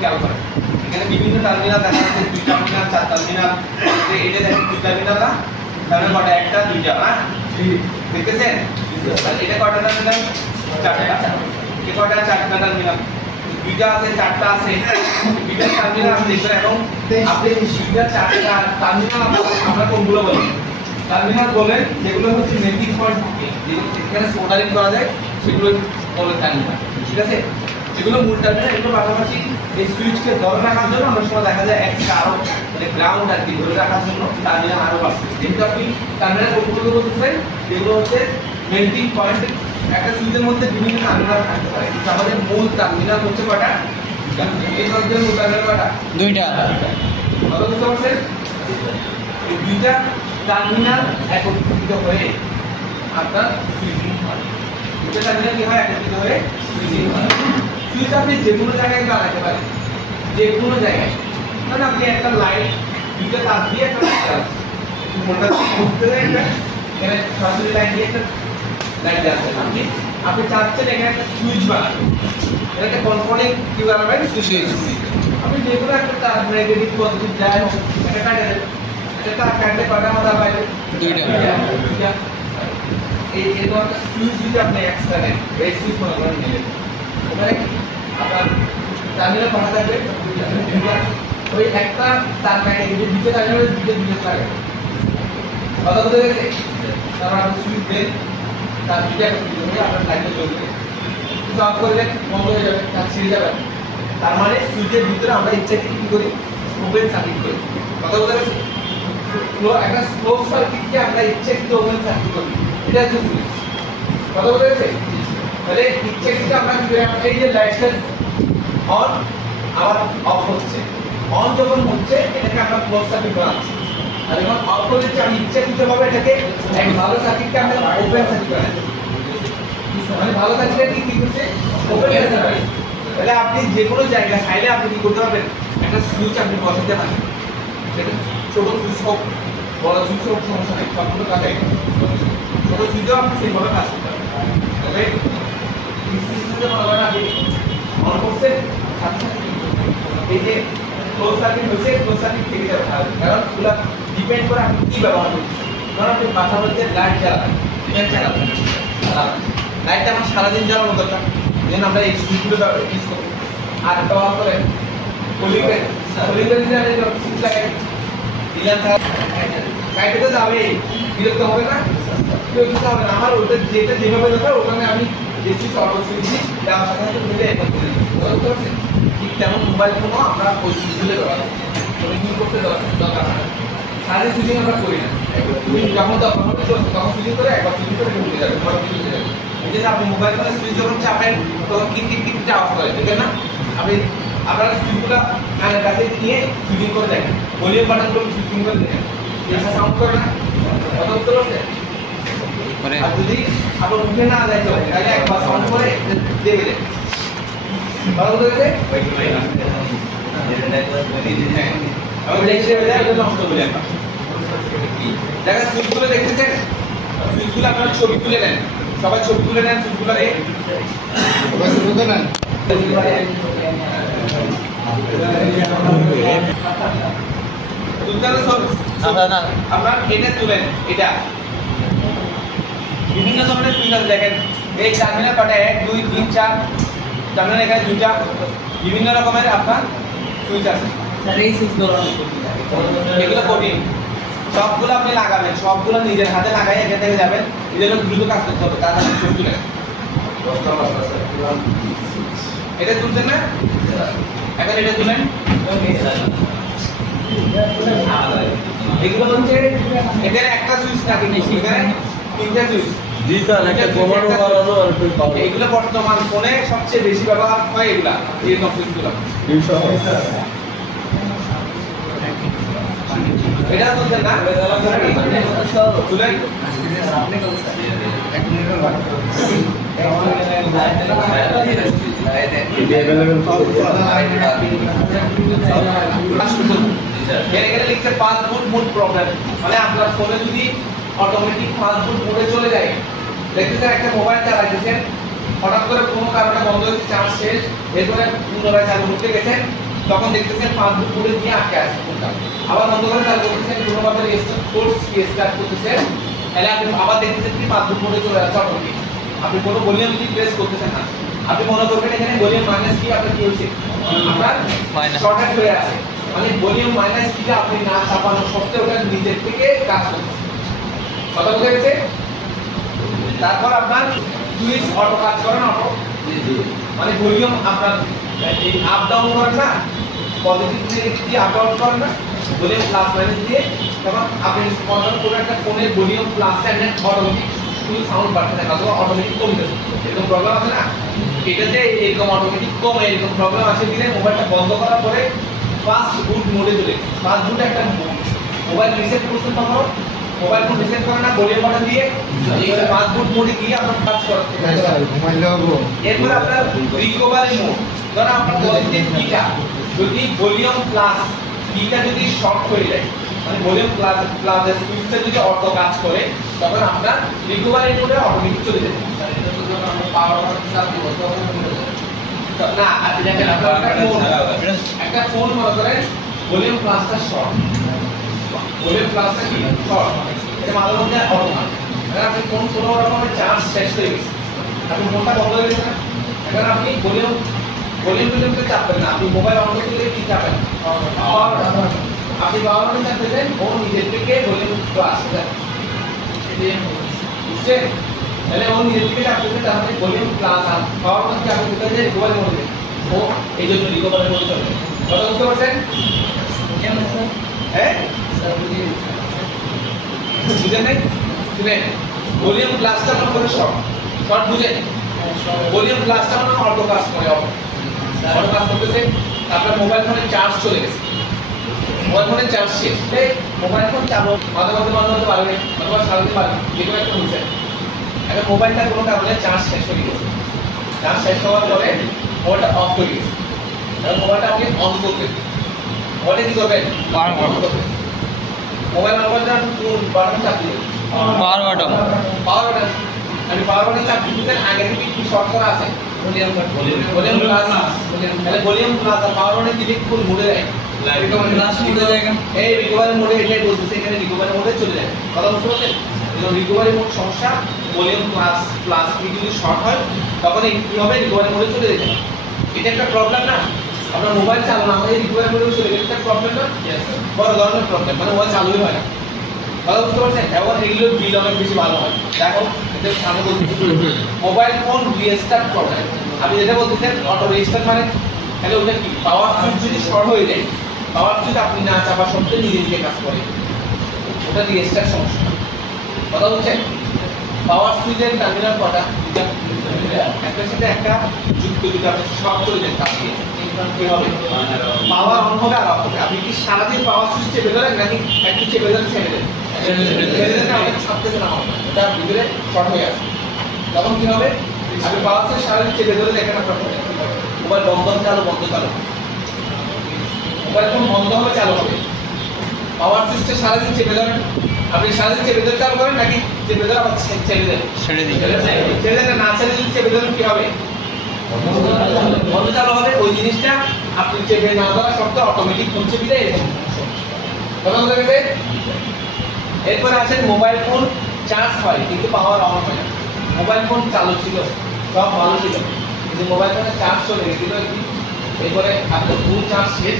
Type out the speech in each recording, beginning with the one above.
খেয়াল করেন এখানে বিভিন্ন টার্মিনাল দেখা যাচ্ছে, 2 টার্মিনাল 4 টার্মিনাল, এটা দেখেন 2 টার্মিনাল না, তাহলে কটা একটা দুইটা না দেখতেছেন, আর এটা কটা টার্মিনাল চারটা, এটা কটা চারটা টার্মিনাল, দুইটা আছে চারটা আছে, দুইটা টার্মিনাল আপনি দেখবেন এখন আপনি দুইটা চারটা টার্মিনাল আমরা কোনগুলো বলি টার্মিনাল বলেন যেগুলো হচ্ছে মেল্টিং পয়েন্ট থাকে, যেগুলো এখানে সোল্ডারিং করা যায় সেগুলো বলেন টার্মিনাল, ঠিক আছে। যেগুলো মূল টার্মিনাল এগুলো পাশাপাশি এই সুইচকে ধরে রাখার জন্য অনেক সময় দেখা যায় একটা আরো মানে গ্রাউন্ড আর কি ধরে রাখার জন্য টার্মিনাল আরো আছে, যেহেতু আপনি টার্মিনাল কোনগুলো বলতেছেন যেগুলো হচ্ছে মেল্টিং পয়েন্ট, একটা সুইচের মধ্যে বিভিন্ন টার্মিনাল থাকতে পারে, কিন্তু আমাদের মূল টার্মিনাল হচ্ছে কয়টা, এই সুইচের মূল টার্মিনাল কয়টা, দুইটা, কত বুঝতে পারছেন, এই দুইটা টার্মিনাল একত্রিত হয়ে আপনার সুইচিং হয়, দুইটা টার্মিনাল কি হয় একত্রিত হয়ে সুইচিং হয়। সুইচ আপনি যে কোনো জায়গায় লাগাতে পারেন, যে কোনো জায়গায়, কারণ আপনি একটা লাইট দুইটা তার দিয়ে একটা লাইট মোটা করতে দেন, একটা এখানে সরাসরি লাইট দিয়ে একটা লাইট আছে, আপনি চাচ্ছেন এখানে একটা সুইচ বানাবেন, এটাকে কন্ট্রোলিং কি বানাবেন সুইচ, আপনি যে কোনো একটা তার নেগেটিভ পজিটিভ যায় একটা কাটে দেন, এটা কাটলে কয়টা মাথা পাইবে, দুইটা, এই এরকম একটা সুইচ যদি আপনি এক্সট্রা নেন, এই সুইচ মনে করেন নিলেন, ওখানে আপনার টার্মিনাল কটা থাকবে, দুইটা, ওই একটা তার কাটে যদি দুইটা টার্মিনাল দুইটা লাগে, কথা বলতে গেছে, তারপর আপনি সুইচ দেন, তার দুইটা একত্রিত হয়ে আপনার লাইটটা জ্বলবে, সুইচ অফ করলে বন্ধ হয়ে যাবে, তার ছিঁড়ে যাবে, তার মানে সুইচের ভিতরে আমরা ইচ্ছাকৃত কি করি ওপেন সার্কিট করি, কথা বলতে গেছে, একটা ক্লোজ সার্কিটকে আমরা ইচ্ছাকৃত ওপেন সার্কিট করি, এটা হচ্ছে সুইচ, কথা বলতে গেছে, তাহলে ইচ্ছাকৃত আমরা কি করি, এই যে লাইটটা অন আবার অফ হচ্ছে, অন যখন হচ্ছে এটাকে আমরা ক্লোজ সার্কিট বানাচ্ছি, আর যখন অফ করছি আমি ইচ্ছাকৃতভাবে এটাকে এক ভালো সার্কিটকে আমরা ওপেন সার্কিট বানাচ্ছি, মানে ভালো সার্কিটকে কি করছে ওপেন সার্কিট বানাচ্ছি। তাহলে আপনি যে কোনো জায়গায় চাইলে আপনি কি করতে পারবেন, একটা সুইচ আপনি বসাতে পারেন, সেটা ছোট সুইচ হোক বড় সুইচ হোক সমস্যা নেই, সবগুলো কাজে ছোট সুইচও আপনি সেইভাবে কাজ করতে পারবেন, তবে সুইচটা মনে করেন আপনি অন করছেন এই যে ক্লোজ সার্কিট হচ্ছে, ক্লোজ সার্কিট থেকে যাবে, কারণ এগুলো ডিপেন্ড করে আপনি কি ব্যবহার করছেন, কারণ আপনি বাসার মধ্যে লাইট জ্বালাবেন, ফ্যান চালাবেন, লাইটটা আমার সারাদিন জ্বালানো দরকার, যেন আমরা এই সুইচগুলো ইউজ করি, আর ব্যবহার করেন কলিংটা সুইচ লাগাই দিলাম, লাইটে তো যাবে, বিরক্ত হবে না, বিরক্ত হবে না, আমার ওটা যেটা যেভাবে দরকার ওখানে আমি দেখছি সর্বসুইচ দেওয়ার সাথে সাথে মিলে একবার করে দিই, ঠিক তেমন মোবাইল ফোনও আমরা ওই সুইচগুলো ব্যবহার করি, কি করতে দরকার না, সারাদিন সুইচিং আমরা করি না, তুমি যখন তখন সুইচিং করে একবার সুইচিং করে উঠে যাবে, এই জন্য আপনি মোবাইল ফোনে সুইচ যখন চাপেন তখন কিনতে আওয়াজ করে, দেখেন না, আপনি আপনারা সুইচগুলো কানের কাছে নিয়ে সুইচিং করে দেখেন, ভলিউম বাটনগুলো সুইচিং করে দেখেন, এটা সাউন্ড করে না, কত উত্তর হচ্ছে, আর যদি আপনার উঠে না যায় তাহলে একবার সাউন্ড করে দেবে দেন, ভালো করে আমি দেখছি নষ্ট করে একবার দেখা সুইচগুলো দেখতেছেন, সুইচগুলো আপনার ছবি তুলে নেন, সবাই ছবি তুলে নেন, সুইচগুলো সবাই ছবি তুলে নেন, আপনার এটা তুলেন, এটা বিভিন্ন ধরনের সুইচ আছে দেখেন, এই টার্মিনাল কটা 1 2 3 4 টার্মিনাল, এখানে দুইটা বিভিন্ন রকমের আপনার সুইচ আছে, এই সুইচগুলো এগুলো কঠিন, সবগুলো আপনি লাগাবেন, সবগুলো নিজের হাতে লাগাই এখান থেকে যাবেন, এজন্য দ্রুত কাজ করতে হবে, তার হাতে সুইচ তুলেন, এটা তুলছেন না, এখন এটা তুলেন, এগুলো হচ্ছে এখানে একটা সুইচ থাকে, এখানে তিনটা সুইচ, জি স্যার, একটা কমানো বাড়ানো আর ফির পাওয়ার, এগুলো বর্তমান ফোনে সবচেয়ে বেশি ব্যবহার হয়, এগুলা এই সুইচগুলো, এটা তুলছেন না, তুলেন, আপনি কোন স্যার এক মিনিট এখানে লিখছে ফাস্ট বুট মুড প্রবলেম, মানে আপনার ফোনে যদি অটোমেটিক ফাস্ট বুট মোডে চলে যায়, দেখতেছেন একটা মোবাইল চালাইতেছেন, হঠাৎ করে কোনো কারণে বন্ধ হয়েছে, চার্জ শেষ, এরপরে পুনরায় চালু করতে গেছেন, তখন দেখতেছেন 5 বুট মোডে দিয়ে আটকে আছে ফোনটা। আবার বন্ধ করে চালু করতেছেন, কোনোভাবে ফোর্স কি স্টার্ট করতেছেন, তাহলে আপনি আবার দেখতেছেন কি 5 বুট মোডে চলে যাচ্ছে অটোমেটিক। আপনি কোনো ভলিউম কি প্রেস করতেছেন না। আপনি মনে করবেন এখানে ভলিউম মাইনাস কি আপনার কি হচ্ছে, আপনার শর্টেড হয়ে আছে, মানে ভলিউম মাইনাস কি আপনি না চাপানো সত্ত্বেও ওটা নিজের থেকে কাজ করছে। কথা বুঝে গেছে? তারপর আপনার সুইচ অটো কাজ করে না, অটো মানে ভলিউম আপনার এই আপ ডাউন করেন না, পজিটিভ নেগেটিভ দিয়ে আপ ডাউন করেন না, ভলিউম প্লাস মাইনাস দিয়ে, তখন আপনি কন্ট্রোল করে একটা ফোনের ভলিউম প্লাস এন্ড অটোমেটিক শুধু সাউন্ড বাড়তে থাকে অথবা অটোমেটিক কমে যাবে। এরকম প্রবলেম আছে না, এটা যে এরকম অটোমেটিক কমে এরকম প্রবলেম আছে দিলে মোবাইলটা বন্ধ করার পরে ফাস্ট বুট মোডে চলে গেছে। ফাস্ট বুট একটা মোবাইল রিসেট করতে তখন মোবাইল ফোন রিসেট করে না ভলিউম বাটন দিয়ে এই ফাস্ট বুট মোডে গিয়ে আপনার কাজ করতে হবে। এরপর আপনার রিকভারি মোড, ধরুন আপনার পজিটিভ কিটা যদি ভলিউম প্লাস কিটা যদি শর্ট হয়ে যায়, মানে ভলিউম প্লাস প্লাসের সুইচটা যদি অটো কাজ করে, তখন আপনার রিকভারি মোডে অটোমেটিক চলে যাবে। এটা তো যখন আমরা পাওয়ার বাটন চাপ দিব তখন না, আপনি দেখেন আপনার একটা ফোন মনে করেন ভলিউম প্লাসটা শর্ট, ভলিউম প্লাসটা কি শর্ট, এটা মাঝে মধ্যে অটো না, আপনি ফোন কোনো রকমের চার্জ শেষ হয়ে গেছে, আপনি ফোনটা বন্ধ হয়ে গেছে না, এখন আপনি ভলিউম ভলিউমটা চাপবেন না, আপনি মোবাইল অন করতে গেলে কি চাপেন, আপনি পাওয়ার বাটন চাপতে দেন, ও নিজের থেকে ভলিউম প্লাস বুঝছেন, তাহলে ও নিজের থেকে চাপতে দেন, তাহলে ভলিউম প্লাস আর পাওয়ার বাটন কি আপনি কোথায় যায় রিকভারি মোডে, ও এই জন্য রিকভারি মোডে চলে। কথা বুঝতে পারছেন? কেমন স্যার? হ্যাঁ স্যার বুঝেন নাই? শুনেন, ভলিউম প্লাসটা মনে করে শর্ট শর্ট বুঝেন, ভলিউম প্লাসটা মনে অটো কাজ করে, অটো কাজ করতেছে, আপনার মোবাইল ফোনের চার্জ চলে গেছে, মোবাইল ফোনের চার্জ শেষ, মোবাইল ফোন চালু মাঝে মাঝে বন্ধ হতে পারবে অথবা চালাতে পারবে, যেগুলো একটা বুঝছেন। এখন মোবাইলটা কোনো কারণে চার্জ শেষ হয়ে গেছে, চার্জ শেষ হওয়ার পরে মোবাইলটা অফ হয়ে গেছে, এখন মোবাইলটা আপনি অন করবেন, মোবাইলটা কি করবেন অন করবেন, মোবাইল নাম্বারটা কোন বাটন চাপ দিবেন, পাওয়ার বাটন, পাওয়ার বাটন, আমি পাওয়ার বাটন চাপ দিতেন, আগে থেকে কি শর্ট করা আছে ভলিউম প্লাস, তাহলে ভলিউম প্লাস আর পাওয়ার বাটন দিলে কোন মোডে যায়, রিকভারি প্লাস মোডে যায়, এই রিকভারি মোডে এটাই বলতেছে, এখানে রিকভারি মোডে চলে যায়। কথা বুঝতে পারছেন? যখন রিকভারি মোড সমস্যা, ভলিউম প্লাস প্লাস যদি শর্ট হয় তখন কি হবে, রিকভারি মোডে চলে যেতে হবে। এটা একটা প্রবলেম না, আপনার মোবাইল চালু না হয় রিকভারি মোডে চলে গেলে একটা প্রবলেম না, বড় ধরনের প্রবলেম, মানে মোবাইল চালুই হয় না। কথা বুঝতে পারছেন? এবং এগুলোর বিল অনেক বেশি ভালো হয়। দেখো এটা সামনে বলছি মোবাইল ফোন রিস্টার্ট করবেন, আপনি যেটা বলতেছেন অটো রিস্টার্ট মানে, তাহলে ওটা কি পাওয়ার সুইচ যদি শর্ট হয়ে যায়, পাওয়ার সুইচ আপনি না চাপা সত্ত্বেও নিজে নিজে কাজ করে, ওটা রিস্টার্ট সমস্যা। কথা বুঝছেন? পাওয়ার সুইচের টার্মিনাল কটা, একটার সাথে একটা যুক্ত, যদি আপনি শর্ট করে দেন তাহলে কি হবে, পাওয়ার অন হবে আর অফ হবে। আপনি কি সারাদিন পাওয়ার সুইচ চেপে ধরেন নাকি একটু চেপে ধরে ছেড়ে দেন, অনেক ছাড়তেছে না, ওটা ভিতরে শর্ট হয়ে আছে, তখন কি হবে, আপনি পাওয়ার সুইচ সারাদিন চেপে ধরে দেখেন আপনার মোবাইল বন্ধ চালু বন্ধ চালু, মোবাইল ফোন বন্ধ হবে চালু হবে, পাওয়ার সুইচটা সারাদিন চেপে ধরেন, আপনি সারাদিন চেপে ধরে চালু করেন নাকি চেপে ধরে আবার ছেড়ে দেন, ছেড়ে দেন, না ছেড়ে যদি চেপে ধরেন কি হবে, বন্ধ চালু হবে। ওই জিনিসটা আপনি চেপে না ধরা সত্ত্বেও অটোমেটিক ফোন চেপে দেয়, এরকম কথা বলতে গেছে। এরপরে আসেন মোবাইল ফোন চার্জ হয় কিন্তু পাওয়ার অন হয় না, মোবাইল ফোন চালু ছিল সব ভালো ছিল কিন্তু মোবাইল ফোনের চার্জ চলে গেছিল, এরপরে আপনার ফুল চার্জ শেষ,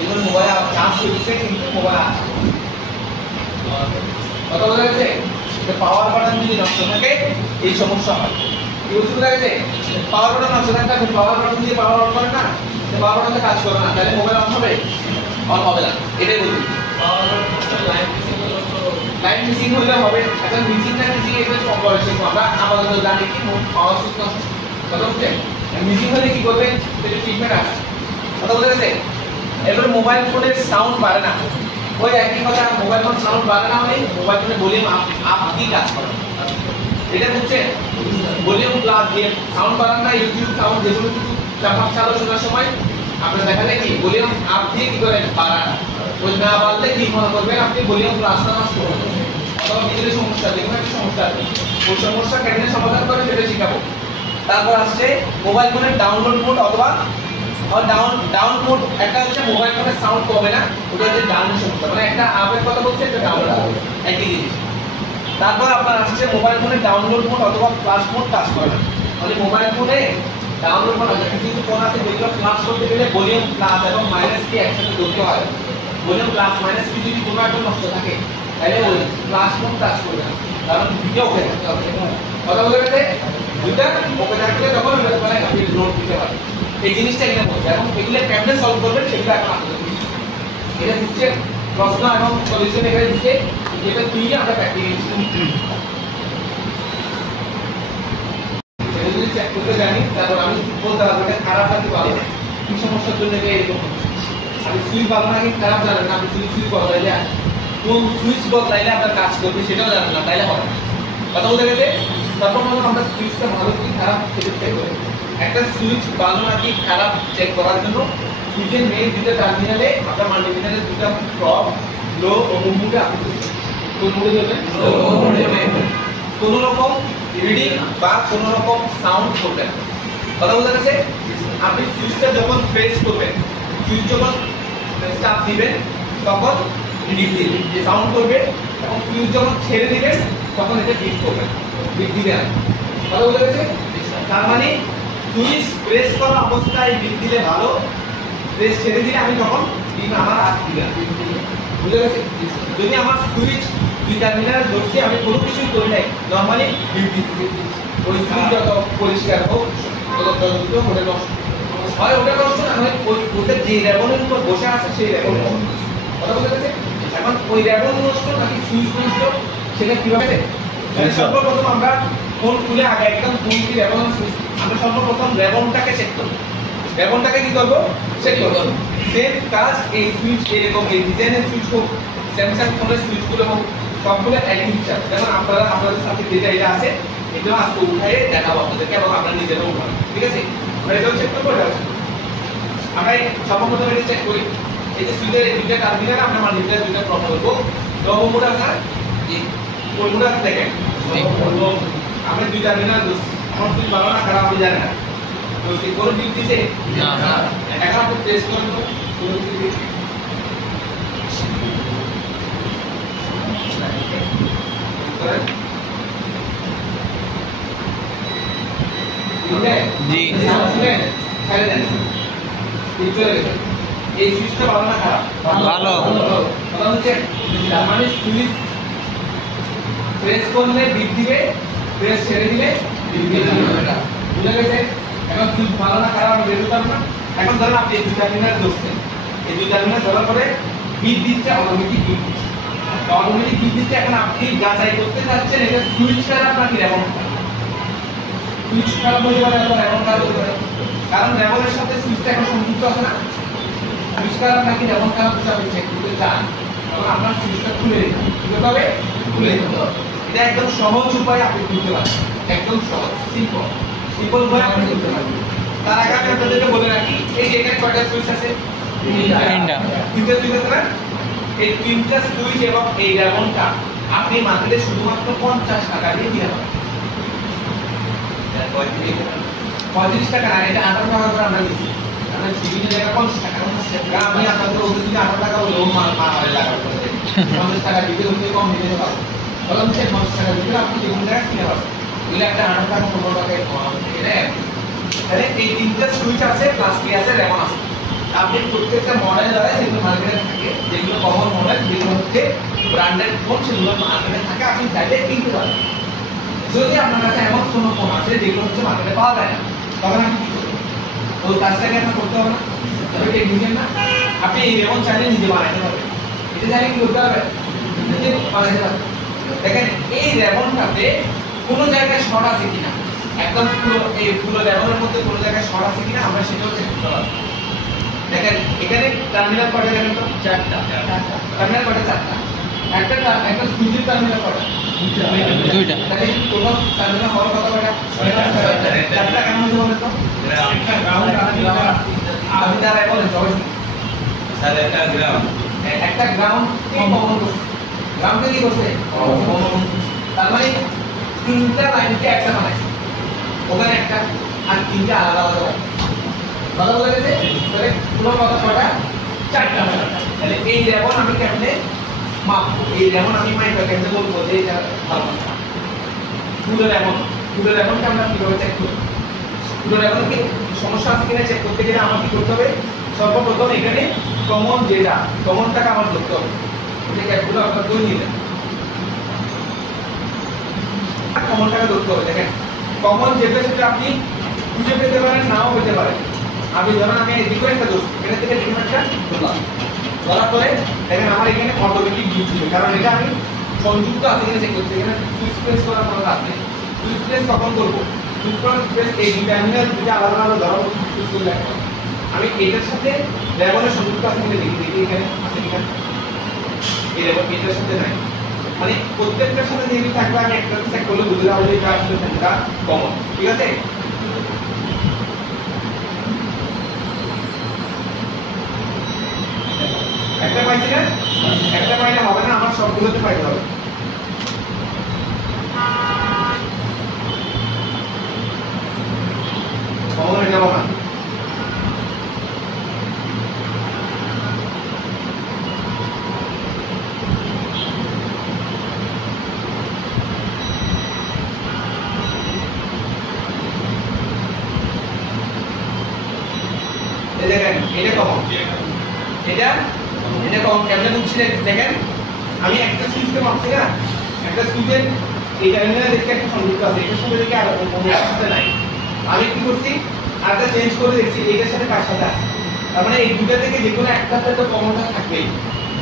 এরপরে মোবাইল চার্জ হচ্ছে কিন্তু মোবাইল আছে, কথা বলতে গেছে। পাওয়ার বাটন যদি নষ্ট থাকে এই সমস্যা হয়, কি বুঝতে গেছে, পাওয়ার বাটন নষ্ট থাকলে আপনি পাওয়ার বাটন দিয়ে পাওয়ার অন করেন না, পাওয়ার বাটনটা কাজ করে না, তাহলে মোবাইল অন হবে, অন হবে না, এটাই বলছি। লাইন মিসিং হলে হবে, এখন মিসিং না মিসিং এটা কম বয়সে আমরা আপাতত জানি কি পাওয়ার সুইচ নষ্ট, কথা বুঝছেন, মিসিং হলে কি করবেন সেটা ট্রিটমেন্ট আছে, কথা বলতে গেছে। এরপরে মোবাইল ফোনের সাউন্ড বাড়ে না, ওই একই কথা, মোবাইল ফোন সাউন্ড বাড়ে না মানে মোবাইল ফোনের ভলিউম আপ কি কাজ করে, এটা হচ্ছে ভলিউম প্লাস দিয়ে সাউন্ড বাড়ান না, ইউটিউব সাউন্ড যেগুলো চাপা চালু শোনার সময় আপনারা দেখা যায় কি ভলিউম আপ দিয়ে কি করেন বাড়ান, ওই না বাড়লে কি মনে করবেন আপনি ভলিউম প্লাসটা নষ্ট করবেন, অথবা নিজের সমস্যা যেকোনো একটা সমস্যা আছে, ওই সমস্যা কেমনে সমাধান করে সেটা শিখাবো। তারপর আসছে মোবাইল ফোনের ডাউনলোড মোড অথবা ডাউন মোড, একটা মোবাইল ফোনের সাউন্ড কমে না, ওটা হচ্ছে ডাউনের সমস্যা, মানে একটা আপের কথা বলছে, একটা ডাউনের কথা বলছে, একই জিনিস। তারপর আপনার আসছে মোবাইল ফোনে ডাউনলোড মোড অথবা ফ্ল্যাশ মোড কাজ করে না, মানে মোবাইল ফোনে ডাউনলোড মোড আছে, কিছু ফোন আছে যেগুলো ফ্ল্যাশ করতে গেলে ভলিউম প্লাস এবং মাইনাস কি একসাথে ধরতে হয়, ভলিউম প্লাস মাইনাস কি যদি কোনো একটা নষ্ট থাকে তাহলে ওই ফ্ল্যাশ মোড কাজ করবে না, কারণ ভিডিও ওকে থাকতে হবে। কথা বলতে গেলে দুইটা ওকে থাকলে তখন মানে আপনি লোড দিতে পারেন, এই জিনিসটা এখানে বলছে, এবং এগুলো কেমনে সলভ করবেন সেগুলো এখন আপনাদের এটা দিচ্ছে প্রশ্ন এবং সলিউশন এখানে দিচ্ছে, যেটা তুই আমরা প্র্যাকটিক্যালি যদি চেক করতে জানি তারপর আমি বলতে পারবো এটা খারাপ নাকি ভালো, কি সমস্যার জন্য এটা এরকম হচ্ছে। আমি সুইচ ভালো নাকি খারাপ জানেন না, আপনি সুইচ বদলাইলে কোন সুইচ বদলাইলে আপনার কাজ করবে সেটাও জানেন না, তাইলে হবে না। কথা বলতে গেলে তারপর আমরা সুইচটা ভালো কি খারাপ সেটা চেক করি। একটা সুইচ ভালো নাকি খারাপ চেক করার জন্য সুইচের মেইন দুটো টার্মিনালে আপনার মাল্টিমিটারের দুটো প্রব লো ও মুডে আপনি কোন মুডে দেবেন, লো মুডে দেবেন, কোনো রকম রিডিং বা কোনো রকম সাউন্ড করবেন। কথা বলতে গেছে আপনি সুইচটা যখন প্রেস করবেন, সুইচ যখন চাপ দিবেন তখন রিডিং দিবে, যে সাউন্ড করবে, এবং সুইচ যখন ছেড়ে দিবেন তখন এটা বিট করবে, বিট দিবে না। কথা বলতে গেছে তার মানে সুইচ প্রেস করা অবস্থায় বিট দিলে ভালো, প্রেস ছেড়ে দিলে আমি তখন বিট আমার হাত দিলাম, বুঝে গেছে। যদি আমার সুইচ দুই টার্মিনাল ধরছি, আমি কোনো কিছুই করি নাই, নরমালি বিট দিচ্ছি, ওই সুইচ যত পরিষ্কার হোক তত ওটা নষ্ট হয়, ওটা নষ্ট না হয় ওটা যে রেবনের উপর বসে আছে সেই রেবন নষ্ট। কথা বলতে গেছে এখন ওই রেবন নষ্ট নাকি সুইচ নষ্ট সেটা কিভাবে, সর্বপ্রথম আমরা ফোন খুলে আগে একদম ফোন কি রেবন সুইচ, আমরা সর্বপ্রথম রেবনটাকে চেক করব, রেবনটাকে কি করব চেক করব। সেম কাজ এই সুইচ এরকম এই ডিজাইনের সুইচ হোক, স্যামসাং ফোনের সুইচগুলো হোক, সবগুলো একই ফিচার। যেমন আপনারা আপনাদের সাথে যেটা এটা আছে এটা আজকে উঠায়ে দেখাবো আপনাদেরকে, এবং আপনারা নিজেরাও উঠাবেন, ঠিক আছে। আমরা এটাও চেক করবো, এটা আমরা সর্বপ্রথম এটা চেক করি। এই যে সুইচের এই দুইটা টার্মিনাল আমরা মাল্টিমিটার দুইটা প্রব করব, লব মোড আছে এই কোন মোড আছে দেখেন, আমরা দুই টার্মিনাল আমার সুইচ ভালো না খারাপ আপনি জানেন না, তো কি কোন বিট দিছে না না, এখন আপনি টেস্ট করুন তো কোন বিট জি ছেড়ে দেন, এই সুইচটা ভালো না খারাপ, ভালো। কথা হচ্ছে তার মানে সুইচ প্রেস করলে বিট দিবে, প্রেস ছেড়ে দিলে বিট দিবে না, বুঝা গেছে। এখন সুইচ ভালো না খারাপ আমি বের করব না। এখন ধরুন আপনি এই দুই টার্মিনাল ধরছেন, এই দুই টার্মিনাল ধরার পরে বিট দিচ্ছে, অটোমেটিক বিট দিচ্ছে, অটোমেটিক বিট দিচ্ছে। এখন আপনি যাচাই করতে যাচ্ছেন এটা সুইচ খারাপ নাকি রেবন খারাপ, সুইচ খারাপ হয়ে যাবে অথবা রেবন খারাপ হয়ে যাবে, কারণ রেবনের সাথে সুইচটা এখন সংযুক্ত আছে না। সুইচ খারাপ নাকি রেবন খারাপ আপনি চেক করতে চান, তখন আপনার সুইচটা খুলে দিতে হবে, খুলে দিতে হবে। এটা একদম সহজ উপায়ে আপনি খুলতে পারবেন, একদম সহজ সিম্পল উপায়ে আপনি খুলতে পারবেন। তার আগে আমি আপনাদেরকে বলে রাখি, এই যে এখানে কয়টা সুইচ আছে, তিনটা সুইচ আছে না, এই তিনটা সুইচ এবং এই রেবনটা আপনি মাত্রে শুধুমাত্র 50 টাকা দিয়ে দিয়ে পাবেন। 35 টাকা না, এটা 18 টাকা করে আমরা দিচ্ছি, আমরা ছবিতে জায়গা 50 টাকা, আমি আপনাদের ওদের দিকে 18 টাকা হলেও মারে লাগাবো, 50 টাকা দিতে হলে কম দিতে পারবো, বললাম যে 50 টাকা দিতে আপনি যে কোনো জায়গায় কিনে পাবেন, এগুলো একটা 18 টাকা 15 টাকায় কম এটা। তাহলে এই তিনটা সুইচ আছে, প্লাস কি আছে, রেবন আছে। আপনি প্রত্যেকটা মডেল দ্বারা যেগুলো মার্কেটে থাকে, যেগুলো কমন মডেল, যেগুলো হচ্ছে ব্র্যান্ডেড ফোন, সেগুলো মার্কেটে থাকে, আপনি চাইলে কিনতে পারেন। যদি আপনার কাছে এমন কোনো ফোন আছে যেগুলো হচ্ছে মার্কেটে পাওয়া যায় না, তখন আপনি কি করবেন, ওই কাজটাকে আপনার করতে হবে না, তবে টেকনিশিয়ান না, আপনি এই রেবন চাইলে নিজে বানাইতে পারবেন, এটা চাইলে কি করতে হবে, নিজে বানাইতে পারবেন। দেখেন এই রেবনটাতে কোনো জায়গায় শর্ট আছে কিনা, একদম পুরো রেবনের মধ্যে কোনো জায়গায় শর্ট আছে কিনা আমরা সেটাও চেক করতে পারবো। দেখেন এখানে টার্মিনাল কয়টা, দেখেন তো চারটা, টার্মিনাল কয়টা, চারটা, একটা সুইচের টার্মিনাল কয়টা, দুইটা। তাহলে টোটাল টার্মিনাল হওয়ার কথা কয়টা, চারটা। কেমন হতে বলেন তো, একটা গ্রাউন্ড আপনি তার বলেন স্যার, একটা গ্রাউন্ড কমন করছে, গ্রাউন্ডে কি করছে, তার মানে তিনটা লাইনকে একটা বানাইছে, ওখানে একটা আর তিনটা আলাদা আলাদা কথা বলে গেছে। তাহলে পুরো কথা কয়টা, চারটা মেটার। তাহলে এই রেবন আমি কেমনে মাপবো, এই রেবন আমি মাইপা কেমনে বলবো যে এটা ভালো না। পুরো রেবনকে আমরা কিভাবে চেক করব? পুরো রেবনকে সমস্যা আছে কিনা চেক করতে গেলে আমার কি করতে হবে? সর্বপ্রথম এখানে কমন যেটা, কমনটাকে আমার ধরতে হবে। এটা ক্যালকুলেটর আপনারা করে নিলেন, কমনটাকে ধরতে হবে। দেখেন কমন যেটা সেটা আপনি খুঁজে পেতে পারেন, নাও পেতে পারেন। আমি ধরেন আমি এদিকে একটা দোষ, এখানে থেকে ডিমান্ডটা ধরলাম, ধরার পরে দেখেন আমার এখানে অটোমেটিক গিয়ে ছিল, কারণ এটা আমি সংযুক্ত আছে কিনা চেক করতে। এখানে সুইচ প্রেস করার কোনো কাজ নেই। সুইচ প্রেস কখন করবো? সুইচ প্রেস এই টার্মিনাল দুটো আলাদা আলাদা ধরা সুইচ করে রাখবো। আমি এটার সাথে রেবনের সংযুক্ত আছে কিনা দেখি, এখানে আছে কিনা, এই রেবন এটার সাথে নাই। মানে প্রত্যেকটার সাথে যদি থাকবে আমি একটা চেক করলে বুঝে যাবো যে এটা আসলে কোনটা কমন। ঠিক আছে? একটা পাইছি না, একটা পাইলে হবে না, আমার সবগুলোতে পাইতে হবে। কমন হয়ে যাবো না। দেখেন এটা কমন, এটা কমন কেমনে বুঝছি দেখেন, আমি একটা সুইচকে মাপছি না, একটা সুইচের এই টার্মিনাল দেখতে একটা সংযুক্ত আছে, এটার সাথে দেখি আর অন্যটার সাথে নাই। আমি কি করছি, আরেকটা চেঞ্জ করে দেখছি এটার সাথে কার সাথে আছে। তার মানে এই দুটো থেকে যে কোনো একটাতে তো কমনটা থাকবেই।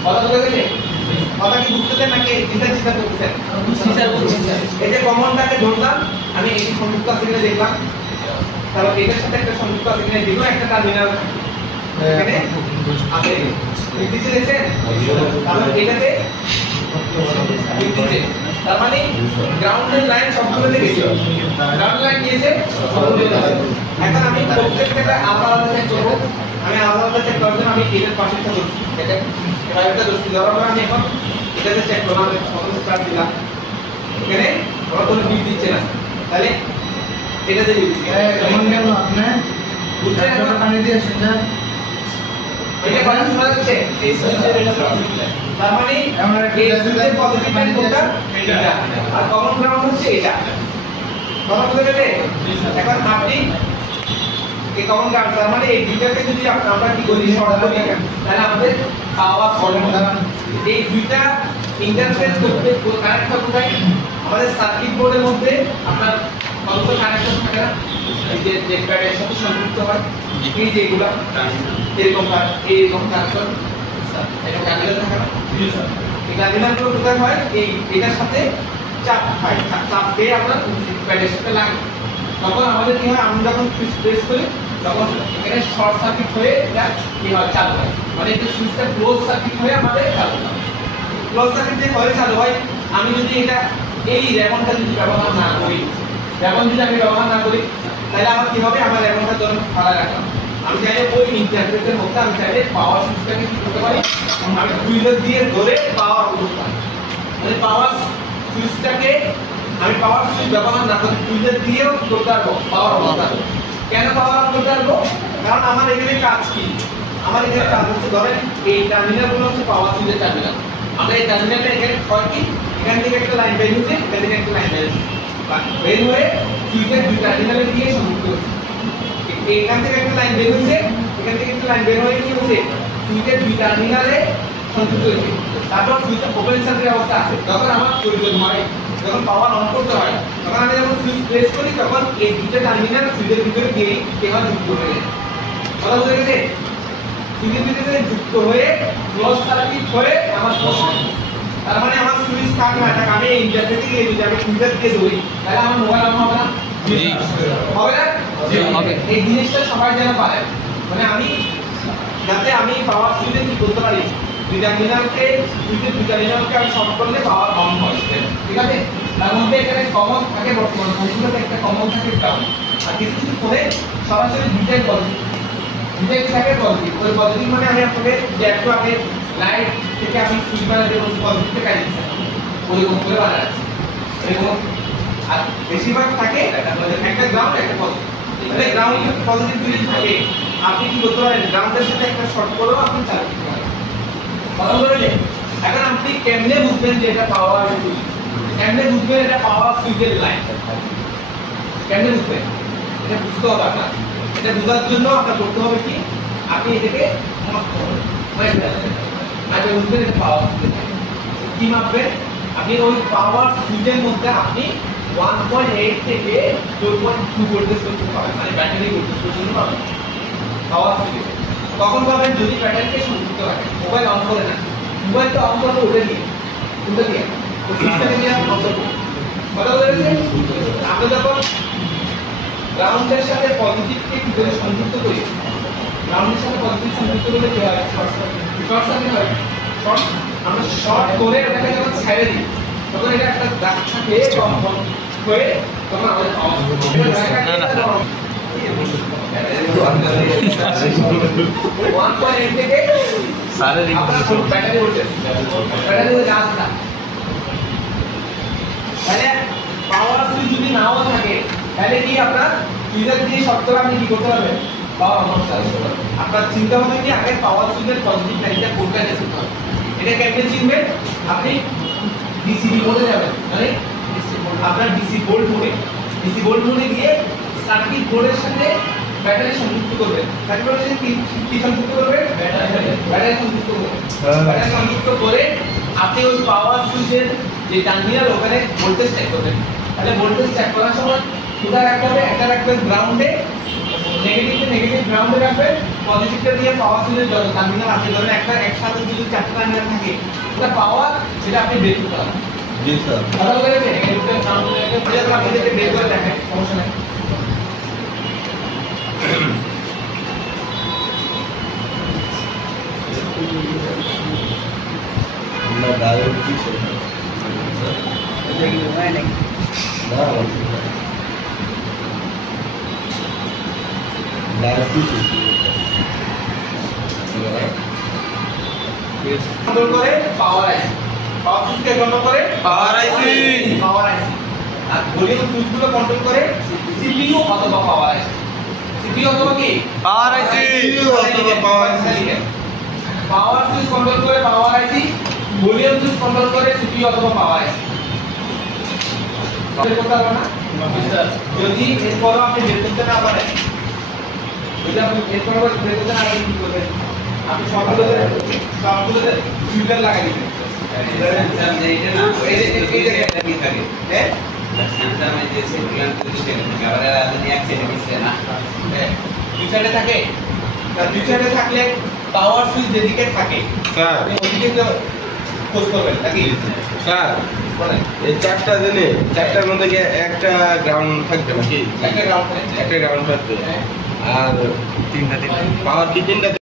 কথা বুঝে গেছে? কথা কি বুঝতেছেন নাকি চিন্তা করতেছেন? এই যে কমনটাকে ধরলাম, আমি এই সংযুক্ত আছে কিনা দেখলাম, তারপর এটার সাথে একটা সংযুক্ত আছে কিনা, যে কোনো একটা টার্মিনাল এখানে আছে। বিদ্যুৎ দেখছেন? তারপর এটাতে বিদ্যুৎ, তার মানে গ্রাউন্ডের লাইন সবগুলোতে গেছে, গ্রাউন্ড লাইন গিয়েছে সবগুলোতে। এখন আমি প্রত্যেকটা আলাদা আলাদা চেক করব। আমি আলাদা আলাদা চেক করার জন্য আমি এটার পাশেরটা ধরছি, এটা প্রাইভেটটা ধরছি, ধরার পর আমি এখন এটাতে চেক করলাম, প্রথমে স্টার্ট দিলাম, এখানে ওরা কোনো বিল দিচ্ছে না, তাহলে এটাতে বিল দিচ্ছে। কেমন গেল আপনি বুঝছেন? একটা পানি দিয়েছেন না, এটা কথা শোনা যাচ্ছে? এই সুইচের এটা তার মানে এই সুইচের পজিটিভ লাইন কোনটা? এটা, আর কমন গ্রাউন্ড হচ্ছে এটা। কথা বুঝে গেছে? এখন আপনি এই কমন গ্রাউন্ড, তার মানে এই দুইটাকে যদি আমরা কি করি, শর্ট করি, তাহলে আমাদের পাওয়ার ফর্মুলা এই দুইটা ইন্টারফেস করতে কানেক্ট করতে হয় আমাদের সার্কিট বোর্ডের মধ্যে। আপনার কত কানেকশন থাকে না, এই যে প্যাডের সাথে সংযুক্ত হয়, এই যে এগুলা এরকম কানেকশন, এটা টার্মিনাল থাকে না, এই টার্মিনালগুলো কোথায় হয়, এই এটার সাথে চাপ হয়, চাপ পেয়ে আপনার প্যাডের সাথে লাগে। তখন আমাদের কি হয়, আমরা যখন সুইচ প্রেস করি তখন এখানে শর্ট সার্কিট হয়ে এটা কি হয়, চালু হয়। মানে এটা সুইচটা ক্লোজ সার্কিট হয়ে আমাদের চালু হয়। ক্লোজ সার্কিট যে হয়ে চালু হয়, আমি যদি এটা এই রেবনটা যদি ব্যবহার না করি, রেবন যদি আমি ব্যবহার না করি, তাহলে আমার কি হবে, আমার রেবনটা ধরুন ফালা রাখলাম, আমি চাইলে ওই ইন্টারফেসের মধ্যে আমি চাইলে পাওয়ার সুইচটাকে কি করতে পারি, আমি টুইজার দিয়ে ধরে পাওয়ার অবস্থা, মানে পাওয়ার সুইচটাকে আমি পাওয়ার সুইচ ব্যবহার না করে টুইজার দিয়েও করতে পারবো পাওয়ার অবস্থা। কেন পাওয়ার অন করতে পারবো? কারণ আমার এখানে কাজ কি, আমার এখানে কাজ হচ্ছে, ধরেন এই টার্মিনালগুলো হচ্ছে পাওয়ার সুইচের টার্মিনাল। আমরা এই টার্মিনালটা এখানে হয় কি, এখান থেকে একটা লাইন বের হচ্ছে, এখান থেকে একটা লাইন বের হয়ে সুইচের দুই টার্মিনালে দিয়ে সংযুক্ত হচ্ছে। এখান থেকে একটা লাইন বের হচ্ছে, এখান থেকে একটা লাইন বের হয়ে কি হচ্ছে, সুইচের দুই টার্মিনালে সংযুক্ত হচ্ছে। তারপর সুইচটা ওপেন সার্কিট অবস্থা আছে, যখন আমার প্রয়োজন হয়, যখন পাওয়ার অন করতে হয়, তখন আমি যখন সুইচ প্রেস করি তখন এই দুটো টার্মিনাল সুইচের ভিতরে গিয়ে কেবল যুক্ত হয়ে যায়। কথা বুঝে গেছে? সুইচের ভিতরে যুক্ত হয়ে ক্লোজ সার্কিট হয়ে আমার বসে, তার মানে আমার সুইচ থাক না থাক, আমি ইন্টারফেসে গিয়ে যদি আমি সুইচের দিয়ে ধরি, তাহলে আমার মোবাইল অন হবে না? হবে না? হবে। এই জিনিসটা সবাই যেন পারে, মানে আমি যাতে আমি পাওয়ার সুইচে কি করতে পারি, টার্মিনালকে সুইচের টার্মিনালকে আমি শর্ট করলে পাওয়ার অন হয়, ঠিক আছে? তার মধ্যে এখানে কমন থাকে, বর্তমানে ফোনগুলোতে একটা কমন থাকে গ্রাউন্ড, আর কিছু কিছু ফোনে সরাসরি দুইটাই পজিটিভ থাকে। পজিটিভ ওই পজিটিভ মানে আমি আপনাকে যে একটু আগে লাইট থেকে আমি সুইচ বানাতে বলছি, পজিটিভ থেকে কাজ ওইরকম করে বানাচ্ছি এরকম। আর বেশিরভাগ থাকে একটা গ্রাউন্ড একটা পজিটিভ, মানে গ্রাউন্ড পজিটিভ যদি থাকে আপনি কি করতে পারেন, গ্রাউন্ডের সাথে একটা শর্ট করেও আপনি চালাতে পারেন। কথা বলে এখন আপনি কেমনে বুঝবেন যে এটা পাওয়ার সুইচ, কেমনে বুঝবেন এটা পাওয়ার সুইচের লাইন, কেমনে বুঝবেন এটা বুঝতে হবে আপনার। এটা বোঝার জন্য আপনার করতে হবে কি, আপনি এটাকে মাপতে হবে, আগে বুঝবেন এটা পাওয়ার সুইচ কি মাপবেন। আপনি ওই পাওয়ার সুইচের মধ্যে আপনি 1.8 থেকে 4.2 ভোল্টেজ করতে পারবেন, মানে ব্যাটারি ভোল্টেজ পর্যন্ত পাবেন পাওয়ার সুইচে। তখন পাবেন যদি ব্যাটারিকে সংযুক্ত রাখেন, মোবাইল অন করে না, মোবাইলটা অন করতে ওটা দিয়ে ওই সুইচটাকে দিয়ে অন করবো। কথা বলেছে আমরা যখন গ্রাউন্ডের সাথে পজিটিভকে কি করে সংযুক্ত করি, গ্রাউন্ডের সাথে পজিটিভ সংযুক্ত করলে কি হয়, শর্ট সার্কিট হয়। শর্ট আমরা শর্ট করে এটাকে যখন ছেড়ে দিই তখন এটা একটা দাগ থাকে কম্পন হয়ে তখন আমাদের পাওয়ার না 1.8 থেকে আপনার ফুল ব্যাটারি ভোল্টেজ রাস্তা তাহলে পাওয়ার সুইচ যদি নাও থাকে তাহলে কি আপনার সুইচের দিয়ে শর্ট করে আপনি কি করতে পারবেন, পাওয়ার নষ্ট করতে পারবেন। আপনার চিন্তা হবে কি আগে পাওয়ার সুইচের পজিটিভ লাইনটা কোনটা দেখতে হবে, এটা কেমনে চিনবেন, আপনি ডিসি মোডে যাবেন, মানে আপনার ডিসি ভোল্ট মোডে গিয়ে সার্কিট বোর্ডের সাথে ব্যাটারি সংযুক্ত করবেন। সার্কিট বোর্ডের সাথে কি সংযুক্ত করবেন, ব্যাটারি সংযুক্ত করবেন। ব্যাটারি সংযুক্ত করে আপনি ওই পাওয়ার সুইচের যে টার্মিনাল ওখানে ভোল্টেজ চেক করবেন। তাহলে ভোল্টেজ চেক করার সময় কোথায় রাখতে হবে, একটা রাখবেন গ্রাউন্ডে, নেগেটিভ গ্রাউন্ডে রাখবেন, পজিটিভটা দিয়ে পাওয়ার সুইচের যত টার্মিনাল আছে ধরেন একটা একসাথে যদি চারটা টার্মিনাল থাকে ওটা পাওয়ার সেটা আপনি বের করতে পারবেন। জি স্যার কথা বলেছে নেগেটিভটা গ্রাউন্ডে রেখে আপনি যদি বের করে দেখেন সমস্যা নেই। আমরা দাঁড়িয়ে কি শুনি কন্ট্রোল করে পাওয়ার আইসি, পাওয়ার সুইচকে কন্ট্রোল করে পাওয়ার আইসি, আর ভলিউম সুইচগুলো কন্ট্রোল করে সিপিইউ অথবা পাওয়ার আইসি, সিপিইউ অথবা কি পাওয়ার আইসি অথবা পাওয়ার আইসি। পাওয়ার সুইচ কন্ট্রোল করে পাওয়ার আইসি, ভলিউম সুইচ কন্ট্রোল করে সিপিইউ অথবা পাওয়ার আইসি। বের করতে পারবেন না যদি এরপরও আপনি বের করতে না পারেন, যদি আপনি এরপরও বের করতে না পারেন কি করবেন, আপনি সবগুলোতে ফিল্টার লাগাই দিবেন। থাকলে পাওয়ার সুইচ যেদিকে থাকে স্যার ওদিকে খোঁজ করবেন নাকি স্যার, এই চারটার মধ্যে কি একটা গ্রাউন্ড থাকবে নাকি? একটা গ্রাউন্ড একটা গ্রাউন্ড থাকবে আর পাওয়ার কি তিনটা